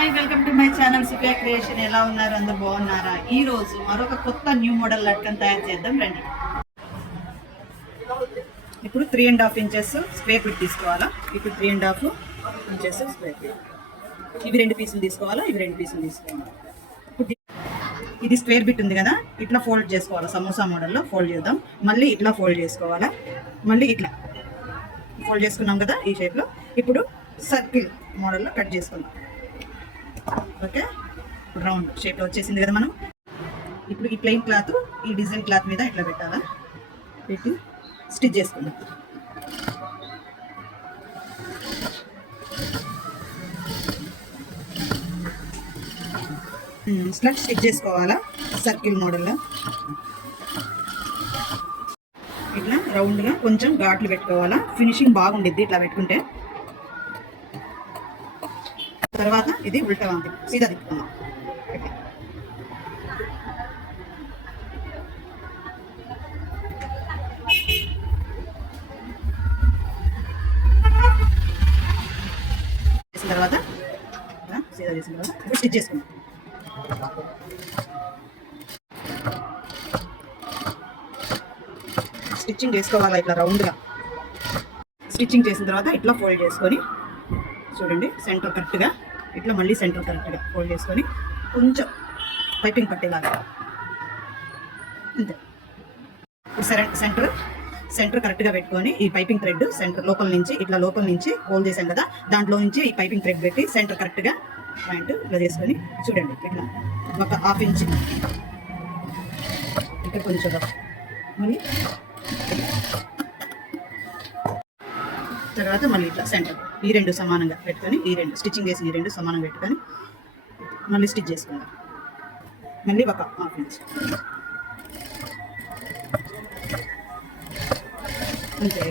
Hi, welcome to my channel sepia creation. ఎలా ఉన్నారు? అందరు బాగున్నారా? ఈ రోజు మరొక కొత్త న్యూ మోడల్ లట్కన్ తయారు చేద్దాం రండి. ఇప్పుడు 3.5 ఇంచెస్ స్క్వేర్ ఫీట్ తీసుకోవాలా. ఇప్పుడు 3.5 ఇంచెస్ స్క్వేర్ ఫీట్. ఇవి 2 పీసులు తీసుకోవాలా. ఇవి 2 పీసులు తీసుకోవాలి. ఇప్పుడు ఇది స్క్వేర్ బిట్ ఉంది కదా, ఇట్లా ఫోల్డ్ చేసుకోవాలా. సమోసా మోడల్లో ఫోల్డ్ చేద్దాం. మళ్ళీ ఇట్లా ఫోల్డ్ చేసుకోవాలా. మళ్ళీ ఇట్లా ఫోల్డ్ చేసుకున్నాం కదా ఈ షేప్లో. ఇప్పుడు సర్కిల్ మోడల్లో కట్ చేసుకుందాం. ఓకే, రౌండ్ షేప్లో వచ్చేసింది కదా మనం. ఇప్పుడు ఈ ప్లెయిన్ క్లాత్ ఈ డిజైన్ క్లాత్ మీద ఇట్లా పెట్టాలా, పెట్టి స్టిచ్ చేసుకుందాం. స్లట్ స్టిచ్ చేసుకోవాలా సర్కిల్ మోడల్లో. ఇట్లా రౌండ్గా కొంచెం ఘాట్లు పెట్టుకోవాలా. ఫినిషింగ్ బాగుండిద్ది ఇట్లా పెట్టుకుంటే. తర్వాత ఇది ఉల్టా ఉంది, సీదా తిప్పుకుందాం. చేసిన తర్వాత సీదా చేసిన తర్వాత ఇప్పుడు స్టిచ్ చేసుకుందాం. స్టిచ్చింగ్ చేసుకోవాలా ఇట్లా రౌండ్గా. స్టిచ్చింగ్ చేసిన తర్వాత ఇట్లా ఫోల్డ్ చేసుకొని చూడండి, సెంటర్ కరెక్ట్గా ఇట్లా మళ్ళీ సెంటర్ కరెక్ట్గా ఫోల్డ్ చేసుకొని కొంచెం పైపింగ్ పట్టేలాగా అంతే. సెంటర్ కరెక్ట్గా పెట్టుకొని ఈ పైపింగ్ థ్రెడ్ సెంటర్ లోపల నుంచి ఇట్లా లోపల నుంచి హోల్డ్ చేసాం కదా, దాంట్లో నుంచి ఈ పైపింగ్ థ్రెడ్ పెట్టి సెంటర్ కరెక్ట్గా పాయింట్ ఇట్లా చేసుకొని చూడండి. ఇట్లా ఒక 1/2 ఇంచ్ ఇక్కడ కొంచెం మళ్ళీ తర్వాత మళ్ళీ ఇట్లా సెంటర్ ఈ 2 సమానంగా పెట్టుకొని ఈ 2 స్టిచ్చింగ్ చేసి ఈ 2 సమానంగా పెట్టుకొని మళ్ళీ స్టిచ్ చేసుకుందాం. మళ్ళీ ఒక 1/2 ఇంచ్ అంతే.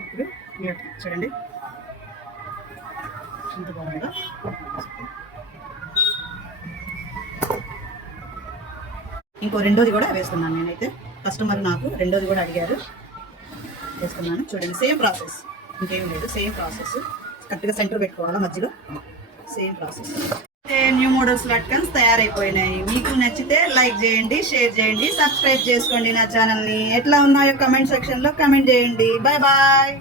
ఇప్పుడు చూడండి ఎంత బాగుందో. ఇంకో రెండోది కూడా వేస్తున్నాను నేనైతే. కస్టమర్ నాకు రెండోది కూడా అడిగారు, వేస్తున్నాను. చూడండి, సేమ్ ప్రాసెస్, ఇంకేం లేదు, సేమ్ ప్రాసెస్. కరెక్ట్గా సెంటర్ పెట్టుకోవాలా మధ్యలో. Same process. న్యూ మోడల్స్ లట్కన్స్ తయారైపోయినాయి. మీకు నచ్చితే లైక్ చేయండి, షేర్ చేయండి, సబ్స్క్రైబ్ చేసుకోండి నా ఛానల్ని. ఎట్లా ఉన్నాయో కమెంట్ సెక్షన్లో కమెంట్ చేయండి. Bye bye.